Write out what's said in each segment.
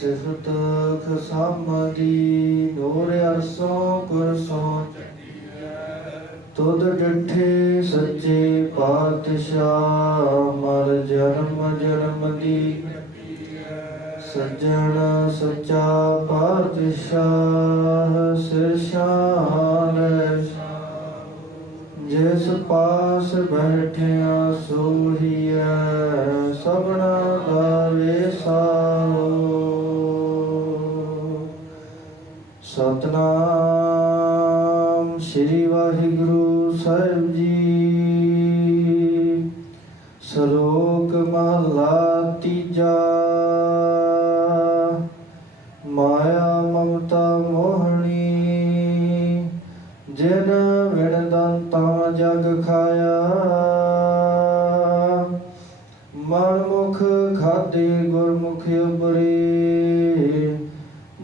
ਸਿਫਤ ਖਸਮਦੀ ਨੂਰ ਅਰਸੋਂ ਕੁਰਸੋਂ ਤੁਧ ਡਿਠੇ ਸੱਚੇ ਪਾਤਸ਼ਾਹ ਮਰ ਜਨਮ ਜਨਮ ਦੀ। ਸੱਜਣ ਸੱਚਾ ਪਾਤਸ਼ਾਹ, ਸਿਰ ਸ਼ਾਨ। ਜਿਸ ਪਾਸ ਬੈਠਿਆ ਸੋਹੀਐ, ਸਭਨਾ ਦਾ ਵੇਸਾਓ ਸਤਨਾਮ ਸ੍ਰੀ ਵਾਹਿਗੁਰੂ ਸਾਹਿਬ ਜੀ। ਸ਼ਲੋਕ ਮਹਲਾ ਤੀਜਾ। ਮਾਇਆ ਮਮਤਾ ਮੋਹਣੀ, ਜਿਨ ਵਿਣ ਦੰਤਾ ਜਗ ਖਾਇਆ। ਮਨ ਮੁਖ ਖਾਦੇ ਗੁਰਮੁਖ ਉਬਰੇ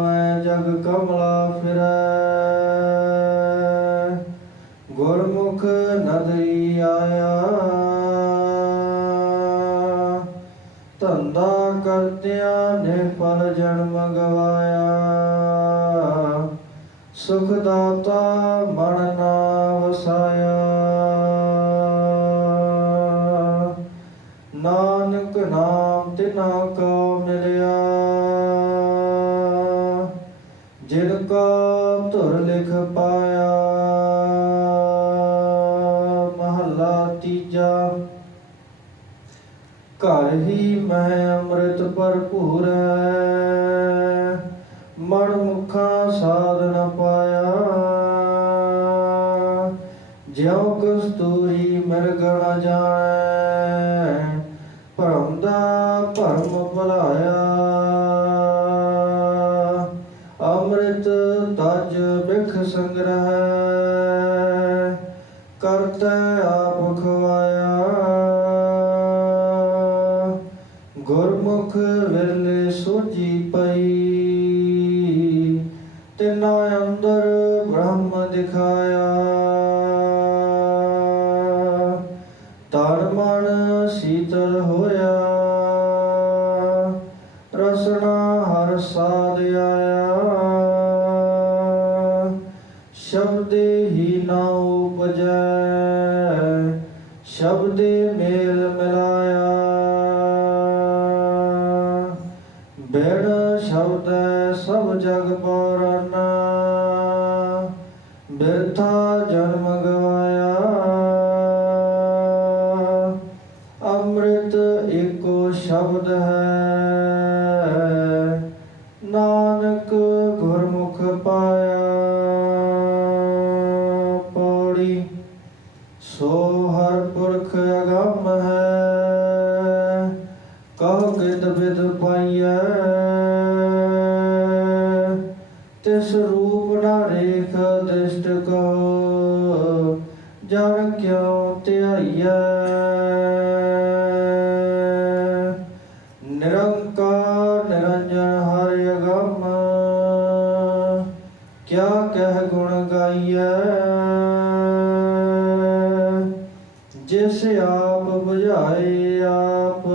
ਬਿਨ ਜਗ ਕਮਲਾ ਫਿਰੈ। ਗੁਰਮੁਖ ਨਦਰੀ ਆਇਆ। ਧੰਦਾ ਕਰਦਿਆਂ ਨੇ ਪਰ ਜਨਮ ਗਵਾਇਆ। ਸੁਖ ਦਾਤਾ ਮਨ ਨਾ ਵਸਾਇਆ। ਨਾਨਕ ਨਾਮ ਤਿਨਾ ਕੋ ਜਿਨ ਕਾ ਧੁਰ ਲਿਖ ਪਾਇਆ, ਮਹੱਲਾ ਤੀਜਾ। ਘਰ ਹੀ ਮੈਂ ਅੰਮ੍ਰਿਤ ਭਰਪੂਰ ਹੈ ਮਨ ਮੁਖਾ ਸਾਧ ਪਾਇਆ। ਜਿਉ ਕਸਤੂਰੀ ਮਿਰਗਣ ਨ ਸੰਗ੍ਰਹਿ ਕਰਤੈ ਆਪ ਖਵਾਇਆ। ਗੁਰਮੁਖ ਵਿਰਲੇ ਸੋਜੀ ਪਈ, ਤਿਨਾ ਅੰਦਰ ਬ੍ਰਹਮ ਦਿਖਾਇਆ। ਤਨ ਮਨ ਸੀਤਲ ਹੋਇਆ ਸ਼ਬਦੇ ਮੇਲ ਮਿਲਾਇਆ। ਬਿਨ ਸ਼ਬਦੈ ਸਭ ਜਗ ਪੌਰਨਾ। ਬਿਰਥਾ ਜਨਮ ਗਵਾਇਆ। ਅੰਮ੍ਰਿਤ ਏਕੋ ਸ਼ਬਦ ਹੈ। ਤਿਸ ਰੂਪ ਨਾ ਰੇਖ ਦ੍ਰਿਸ਼ਟ ਕੋ, ਜਨ ਕਿਉ ਧਿਆਈਐ। ਨਿਰੰਕਾਰ ਨਿਰੰਜਨ ਹਰਿ ਅਗੰਮ, ਕਿਆ ਕਹਿ ਗੁਣ ਗਾਈਐ। ਜਿਸ ਆਪ 부ਝਾਏ ਆਪ,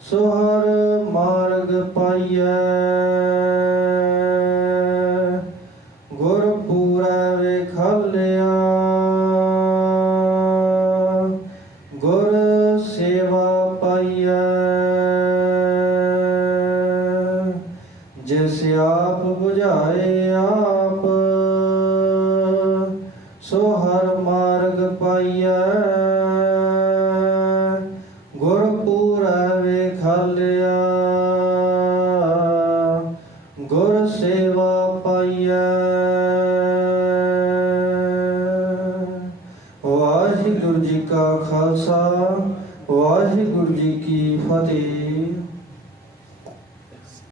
ਸੋ ਹਰ ਮਾਰਗ ਪਾਈਐ। ਆਪ ਆਪ। ਸੋ ਹਰ ਮਾਰਗ ਪਾਈਐ। ਗੁਰ ਪੂਰੈ ਵੇਖਲਿਆ। ਗੁਰ ਸੇਵਾ ਪਾਈਐ। ਵਾਹਿਗੁਰੂ ਜੀ ਕਾ ਖਾਲਸਾ, ਵਾਹਿਗੁਰੂ ਜੀ ਕੀ ਫਤਿਹ।